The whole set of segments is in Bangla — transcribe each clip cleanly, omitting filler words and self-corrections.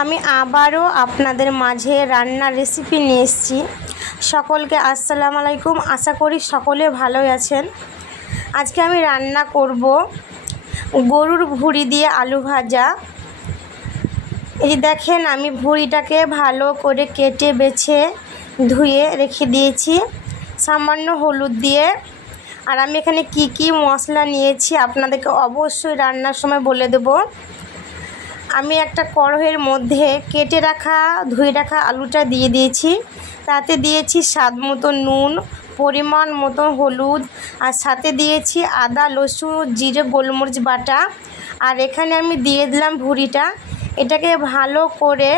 আমি আবারও আপনাদের মাঝে রান্নার রেসিপি নিয়ে এসেছি। সকলকে আসসালামু আলাইকুম। আশা করি সকলে ভালোই আছেন। আজকে আমি রান্না করব গরুর ভুঁড়ি দিয়ে আলু ভাজা। এই দেখেন, আমি ভুঁড়িটাকে ভালো করে কেটে বেছে ধুয়ে রেখে দিয়েছি সামান্য হলুদ দিয়ে। আর আমি এখানে কি কি মশলা নিয়েছি আপনাদেরকে অবশ্যই রান্নার সময় বলে দেব। আমি একটা কড়াইয়ের মধ্যে কেটে রাখা ধুয়ে রাখা আলুটা দিয়ে দিয়েছি। তাতে দিয়েছি স্বাদ মতো নুন, পরিমাণ মতো হলুদ, আর সাথে দিয়েছি আদা, রসুন, জিরে, গোলমরিচ বাটা। আর এখানে আমি দিয়ে দিলাম ভুঁড়িটা। এটাকে ভালো করে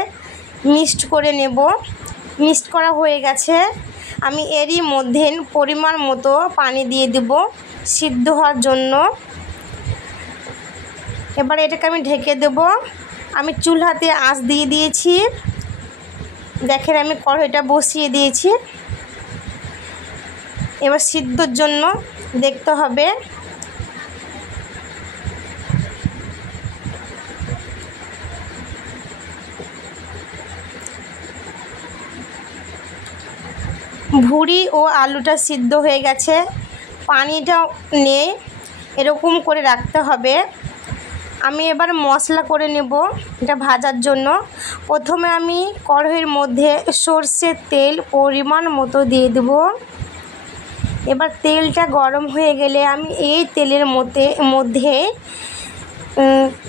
মিক্সড করে নেব। মিক্সড করা হয়ে গেছে। আমি এরই মধ্যে পরিমাণ মতো পানি দিয়ে দেব সিদ্ধ হওয়ার জন্য। এবার এটাকে আমি ঢেকে দেব। আমি চুলাতে আঁচ দিয়ে দিয়েছি। দেখেন, আমি কড়াইটা বসিয়ে দিয়েছি। এবার সিদ্ধর জন্য দেখতে হবে। ভুঁড়ি ও আলুটা সিদ্ধ হয়ে গেছে। পানিটা নেই, এরকম করে রাখতে হবে। আমি এবার মশলা করে নেব এটা ভাজার জন্য। প্রথমে আমি কড়াইয়ের মধ্যে সরষের তেল পরিমাণ মতো দিয়ে দেব। এবার তেলটা গরম হয়ে গেলে আমি এই তেলের মধ্যে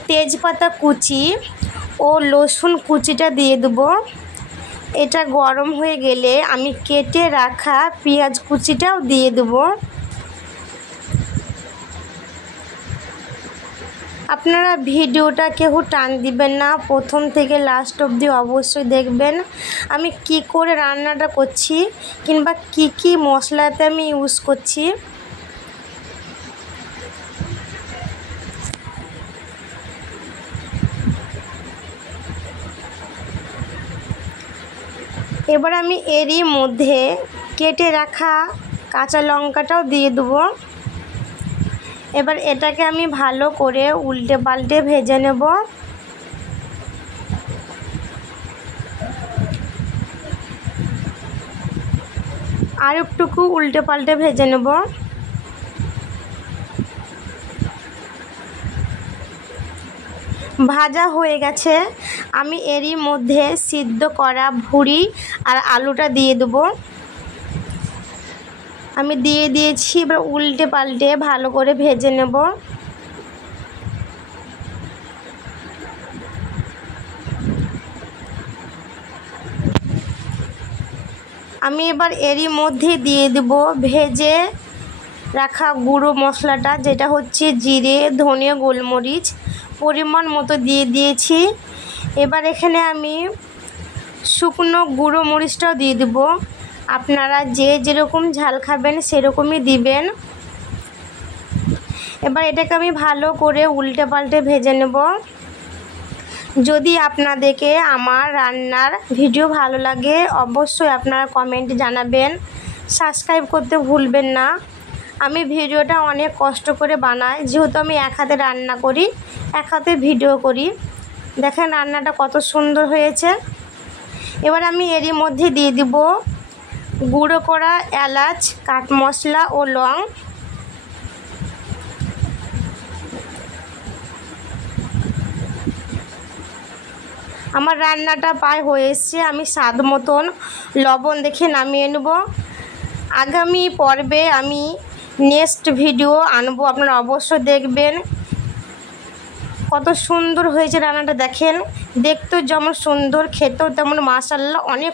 তেজপাতা কুচি ও রসুন কুচিটা দিয়ে দেব। এটা গরম হয়ে গেলে আমি কেটে রাখা পেঁয়াজ কুচিটাও দিয়ে দেব। আপনারা ভিডিওটা কেউ টান দিবেন না, প্রথম থেকে লাস্ট অবধি অবশ্যই দেখবেন আমি কি করে রান্নাটা করছি কিংবা কি কি মশলাতে আমি ইউজ করছি। এবার আমি এরই মধ্যে কেটে রাখা কাঁচা লঙ্কাটাও দিয়ে দেবো। এবার এটাকে আমি ভালো করে উল্টে পাল্টে ভেজে নেব। আর একটুকু উল্টে পাল্টে ভেজে নেব। ভাজা হয়ে গেছে। আমি এরই মধ্যে সিদ্ধ করা ভুঁড়ি আর আলুটা দিয়ে দেবো। আমি দিয়ে দিয়েছি। এবার উল্টে পাল্টে ভালো করে ভেজে নেব। আমি এবার এরই মধ্যে দিয়ে দেব ভেজে রাখা গুঁড়ো মশলাটা, যেটা হচ্ছে জিরে, ধনে, গোলমরিচ পরিমাণ মতো দিয়ে দিয়েছি। এবার এখানে আমি শুকনো গুঁড়ো মরিচটাও দিয়ে দেব। আপনারা যে যেরকম ঝাল খাবেন সেরকমই দিবেন। এবার এটাকে আমি ভালো করে উল্টে পাল্টে ভেজে নেব। যদি আপনাদেরকে আমার রান্নার ভিডিও ভালো লাগে অবশ্যই আপনারা কমেন্টে জানাবেন। সাবস্ক্রাইব করতে ভুলবেন না। আমি ভিডিওটা অনেক কষ্ট করে বানাই, যেহেতু আমি এক হাতে রান্না করি, এক হাতে ভিডিও করি। দেখেন রান্নাটা কত সুন্দর হয়েছে। এবার আমি এরই মধ্যে দিয়ে দিব গুঁড়ো করা এলাচ, কাঠ মশলা ও লং। আমার রান্নাটা প্রায় হয়ে এসছে। আমি স্বাদ মতন লবণ দেখে নামিয়ে নেব। আগামী পর্বে আমি নেক্সট ভিডিও আনবো, আপনারা অবশ্যই দেখবেন। কত সুন্দর হয়েছে রান্নাটা দেখেন। দেখতেও যেমন সুন্দর, খেতেও তেমন মাশাআল্লাহ অনেক